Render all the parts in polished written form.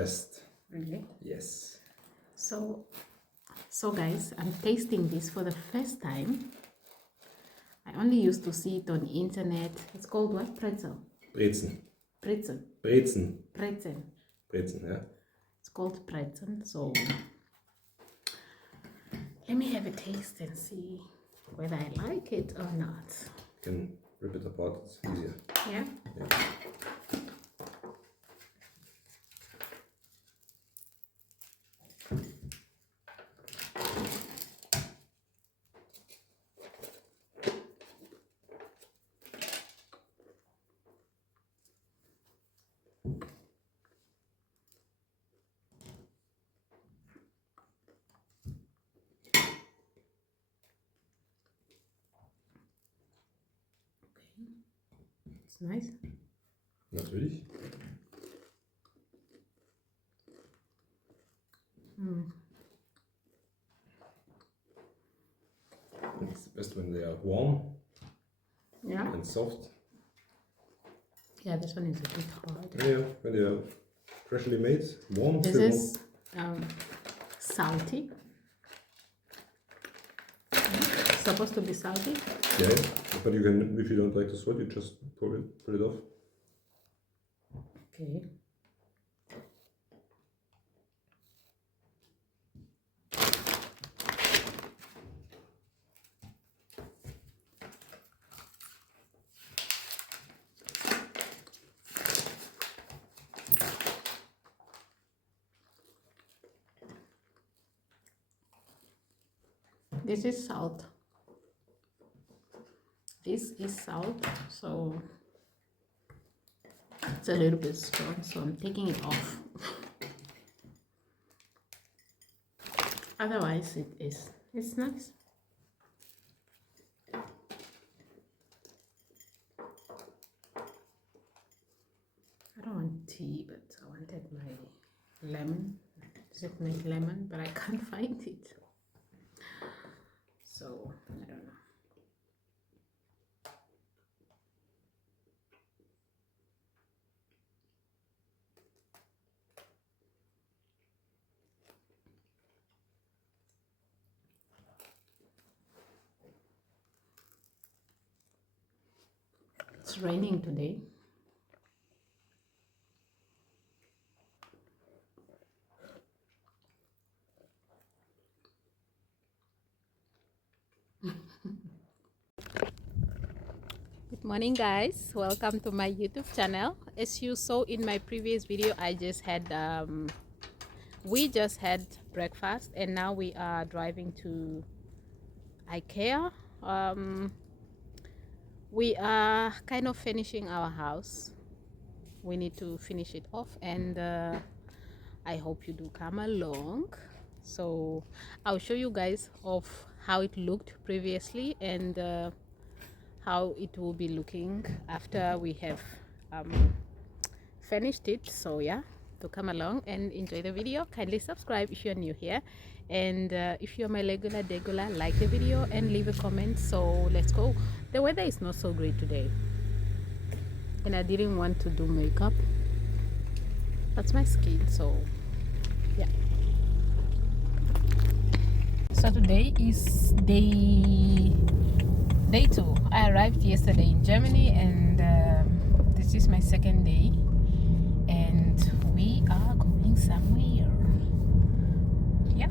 best. Really? Yes. So guys, I'm tasting this for the first time. I only used to see it on the internet. It's called what? Pretzel. Brezen. Pretzel. Brezen. Pretzel. Brezen, yeah. It's called pretzel. So let me have a taste and see whether I like it or not. You can rip it apart, it's easier. Yeah? Yeah. It's nice. Natürlich. It's best when they are warm Yeah? and soft. Yeah, this one is a bit hard. Yeah, when they are freshly made, warm. This still is salty. It's supposed to be salty. warm. Yeah, but you can, if you don't like the salt, you just pull it off. Okay. This is salt. This is salt, so it's a little bit strong, so I'm taking it off. Otherwise, it's nice. I don't want tea, but I wanted my lemon. Does it make lemon? But I can't find it. So, I don't know. It's raining today. Good morning guys, welcome to my YouTube channel. As you saw in my previous video, I just had we just had breakfast and now we are driving to IKEA. We are kind of finishing our house. We need to finish it off, and I hope you do come along. So I'll show you guys of how it looked previously and how it will be looking after we have finished it. So yeah, to come along and enjoy the video. Kindly subscribe if you're new here, and if you're my regular like the video and leave a comment. So let's go. The weather is not so great today and I didn't want to do makeup. That's my skin, so yeah. So today is day 2. I arrived yesterday in Germany, and this is my second day, and we are going somewhere. Yeah.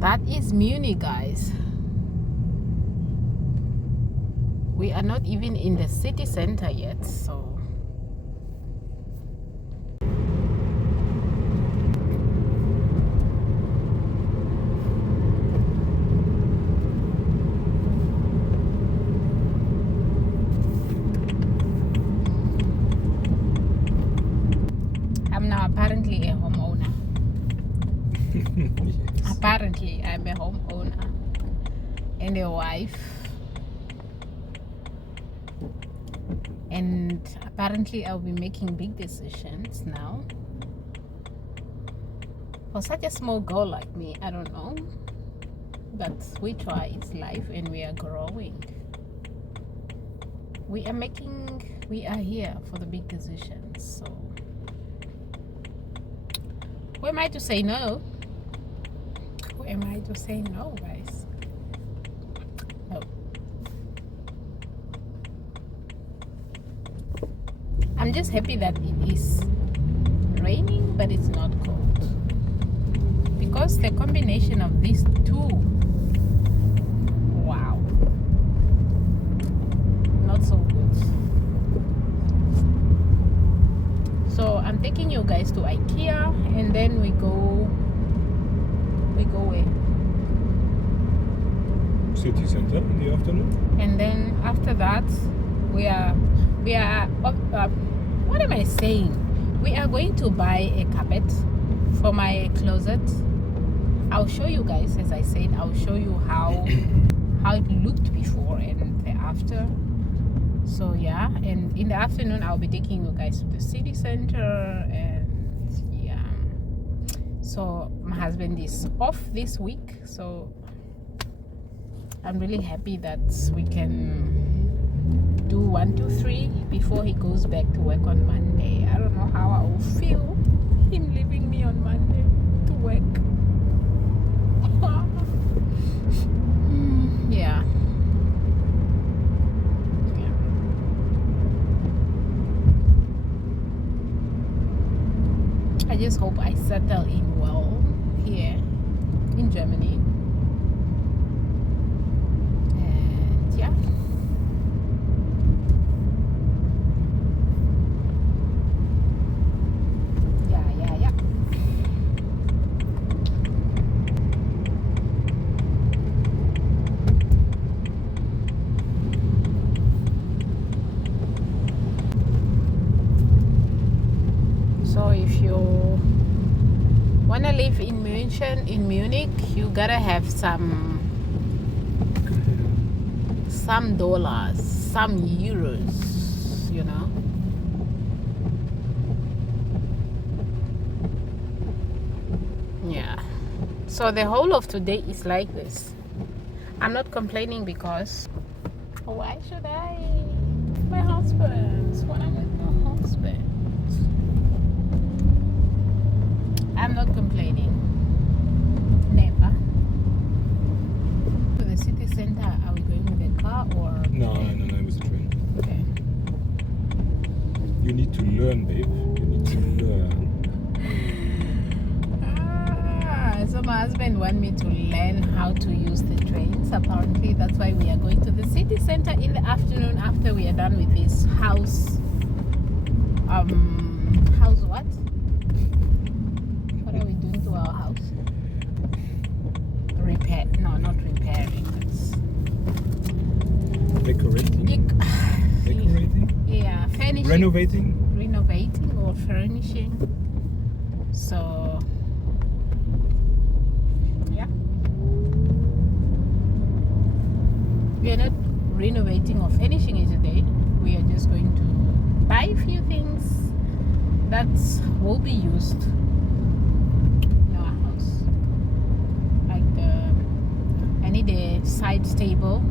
That is Munich, guys. We are not even in the city center yet, so I'm now apparently a homeowner. Yes. Apparently, I'm a homeowner and a wife. And apparently I'll be making big decisions now. For such a small girl like me, I don't know. But we try, it's life and we are growing. We are here for the big decisions. So who am I to say no? Who am I to say no, guys? No. I'm just happy that it is raining, but it's not cold. Because the combination of these two, wow, not so good. So I'm taking you guys to IKEA, and then we go where? City center in the afternoon. And then after that, we are what am I saying? We are going to buy a carpet for my closet. I'll show you guys, as I said, I'll show you how it looked before and the after. So yeah, and in the afternoon I'll be taking you guys to the city center, and yeah. So my husband is off this week, so I'm really happy that we can do 1, 2, 3 before he goes back to work on Monday. I don't know how I will feel him leaving me on Monday to work. Yeah. I just hope I settle in well here in Germany. And yeah. Yeah. So if you wanna live in Munich, you gotta have some dollars, some euros, you know. Yeah. So the whole of today is like this. I'm not complaining because why should I? My husband. When I'm with my husband, I'm not complaining. Never. To the city center, are we going with a car or? No, with the train. Okay. You need to learn, babe. You need to learn. So my husband wants me to learn how to use the trains. Apparently, that's why we are going to the city center in the afternoon after we are done with this house. House what? What are we doing to our house? Repair? No, not repairing. It's Decorating? Decorating? Yeah, furnishing. Renovating or furnishing. So, yeah. We are not renovating or finishing it today. We are just going to buy a few things that will be used in our house. Like I need a side table.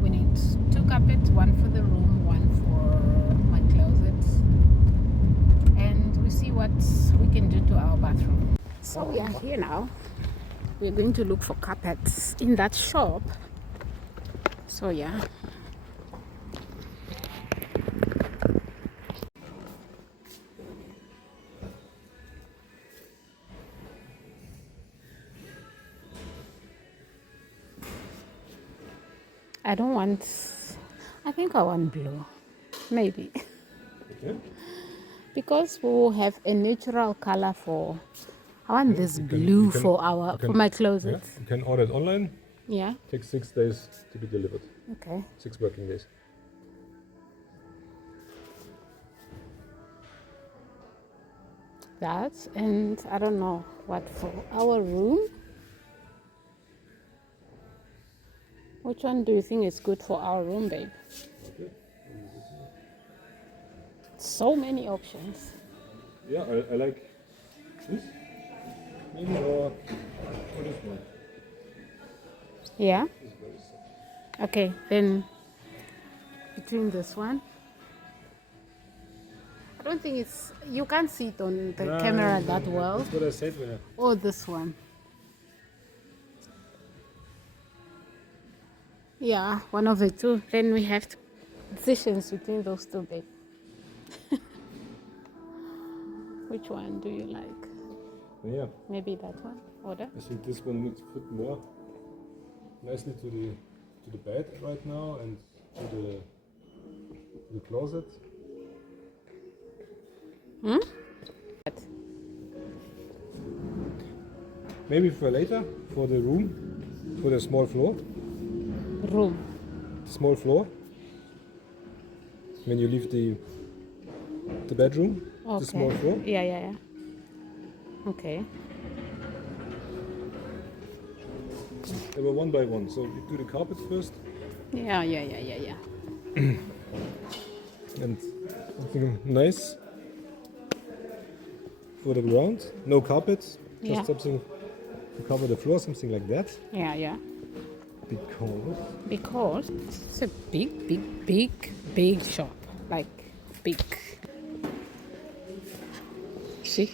We need 2 carpets, one for the room, one for my closet. And we see what we can do to our bathroom. So we are here now. We're going to look for carpets in that shop. So yeah. I don't want. I think I want blue, maybe, Okay. because we will have a natural color for. I want this You blue can- for you can- my Yeah, closet. you can order it online. Yeah. Takes 6 days to be delivered. Okay. 6 working days. That, and I don't know what for our room. Which one do you think is good for our room, babe? Okay. So many options. Yeah, I like this. Maybe or this one. Yeah. This is very soft. Okay, then between this one. I don't think it's. You can't see it on the camera that well. That's what I said when I. Or this one. Yeah, one of the two. Then we have decisions between those two, babe. Which one do you like? Yeah, Maybe that one or that? I think this one would fit more nicely to the bed right now and to the closet. Maybe for later, for the room, for the small floor. Room. Small floor. When you leave the bedroom, Okay. the small floor. Yeah. Okay. They were one by one. So you do the carpet first Yeah. and something nice for the ground. No carpet, just Yeah. something to cover the floor, something like that. Yeah. Because Because it's a big shop. Like big. See?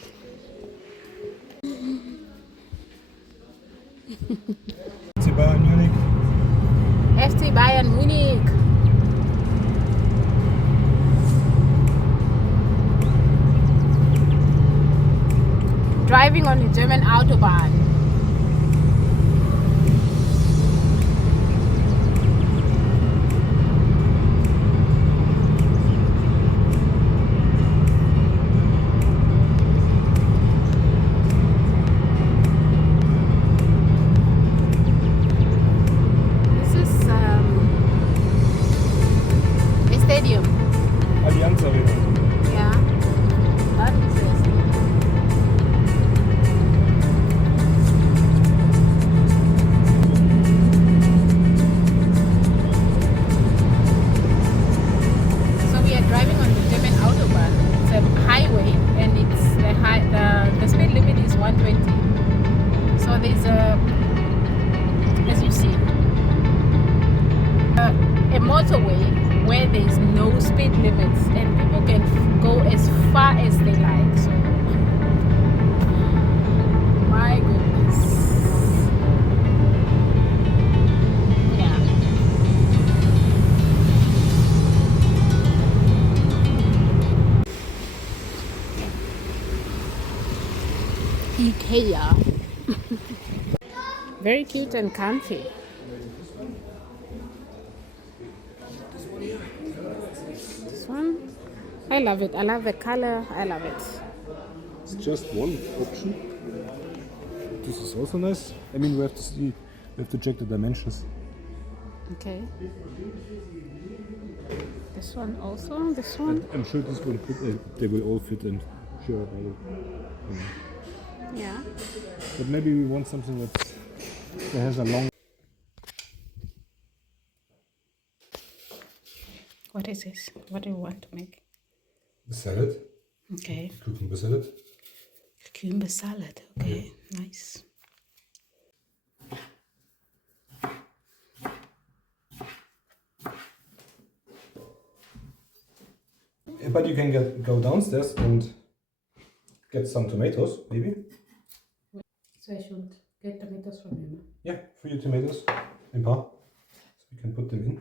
FC Bayern Munich. FC Bayern Munich. Driving on the German Autobahn. This is a stadium. Allianz Arena. Yeah. That is a stadium. So we are driving on the German Autobahn. It's a highway, and it's the speed limit is 120. So there's as you see, a motorway where there's no speed limits, and people can go as far as they like. So, my goodness, yeah. IKEA. Very cute and comfy. This one, I love it. I love the color. I love it. It's just one option. This is also nice. I mean, we have to see, we have to check the dimensions. Okay. This one also. This one. I'm sure this will fit. They will all fit in. Sure, I will. Yeah. But maybe we want something that has a long. What is this? What do you want to make? Salad. Okay. Cucumber salad. Cucumber salad. Okay. Nice. But you can go downstairs and get some tomatoes, maybe. So I should get tomatoes from you. Yeah, 3 tomatoes in paar. So we can put them in.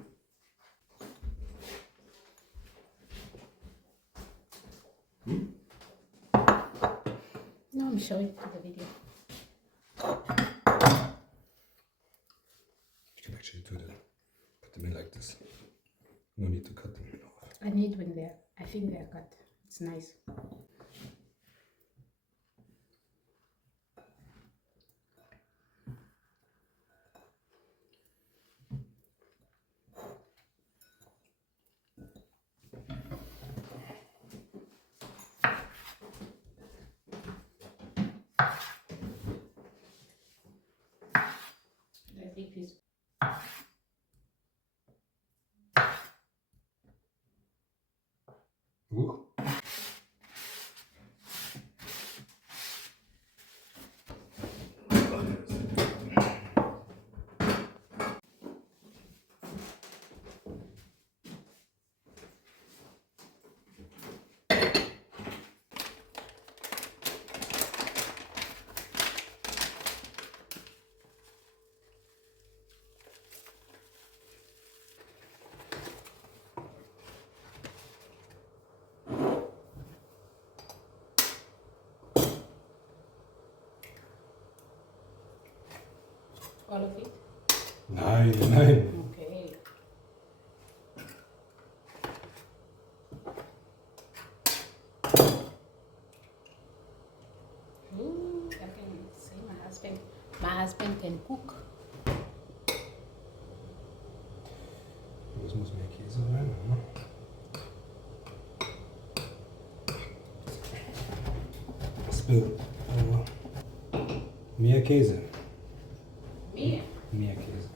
No, I'm showing to the video. You can actually put them in No need to cut them off. I need when they're, I think they're cut. It's nice. I think it's Ooh. all of it. Nein, nein. Okay. Ooh, I can say my husband. My husband can cook. Das muss mehr Käse rein, ne? Spill. Mehr Käse. Mehr. Mehr Käse.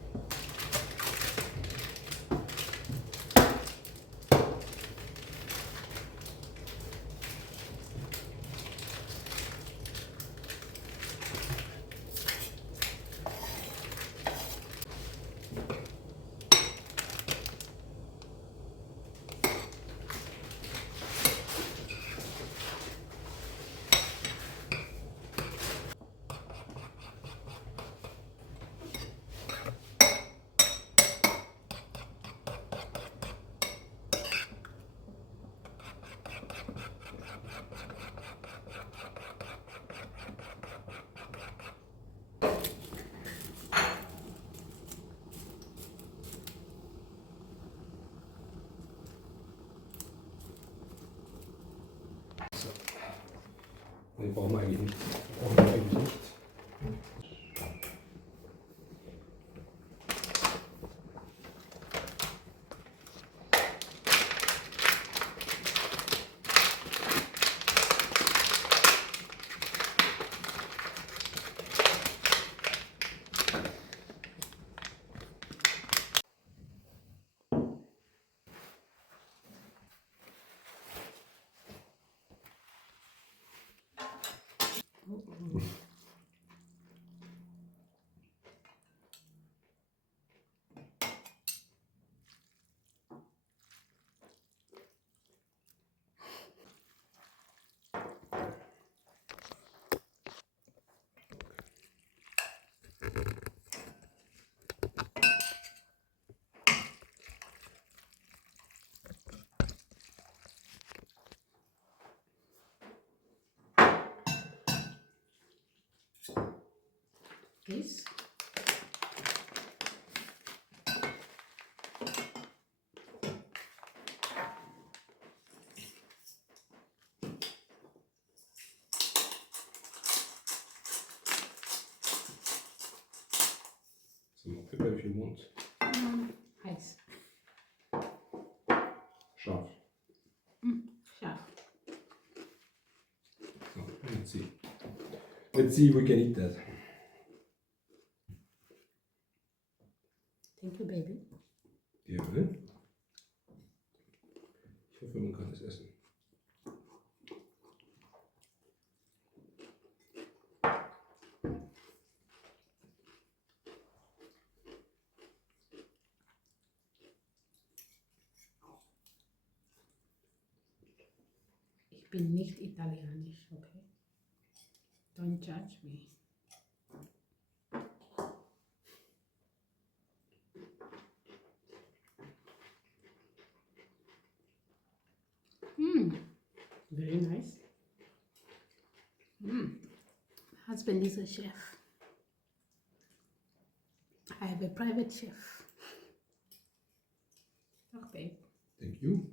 Den brauchen wir eigentlich nicht. This. So, Pfeffer im Mund. Heiß. Scharf. Scharf. So, let's see. Let's see if we can eat that. Thank you, baby. Gerne. Ich hoffe, man kann es essen. Ich bin nicht italienisch, okay? Don't judge me. Very nice. Husband is a chef. I have a private chef. Okay. Thank you.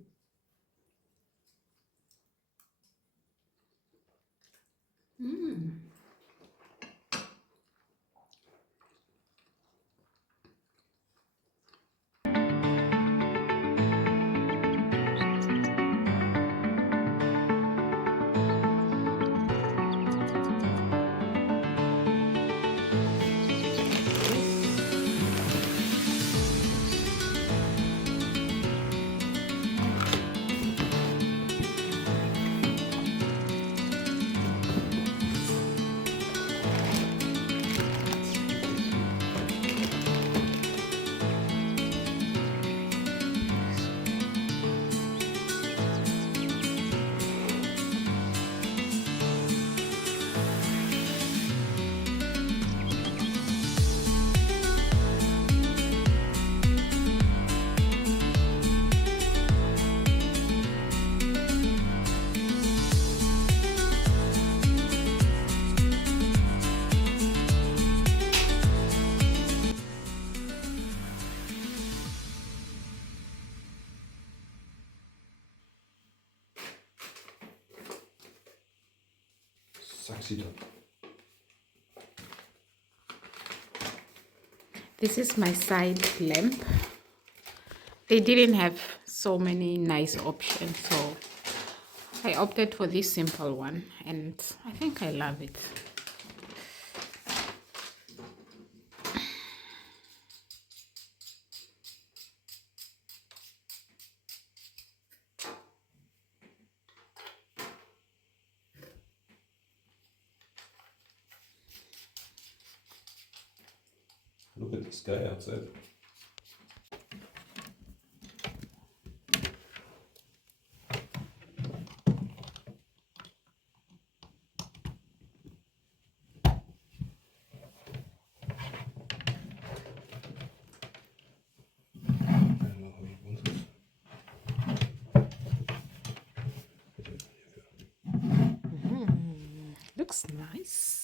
Succeeded. This is my side lamp. They didn't have so many nice options, so I opted for this simple one, and I think I love it. Look at the sky outside. Looks nice.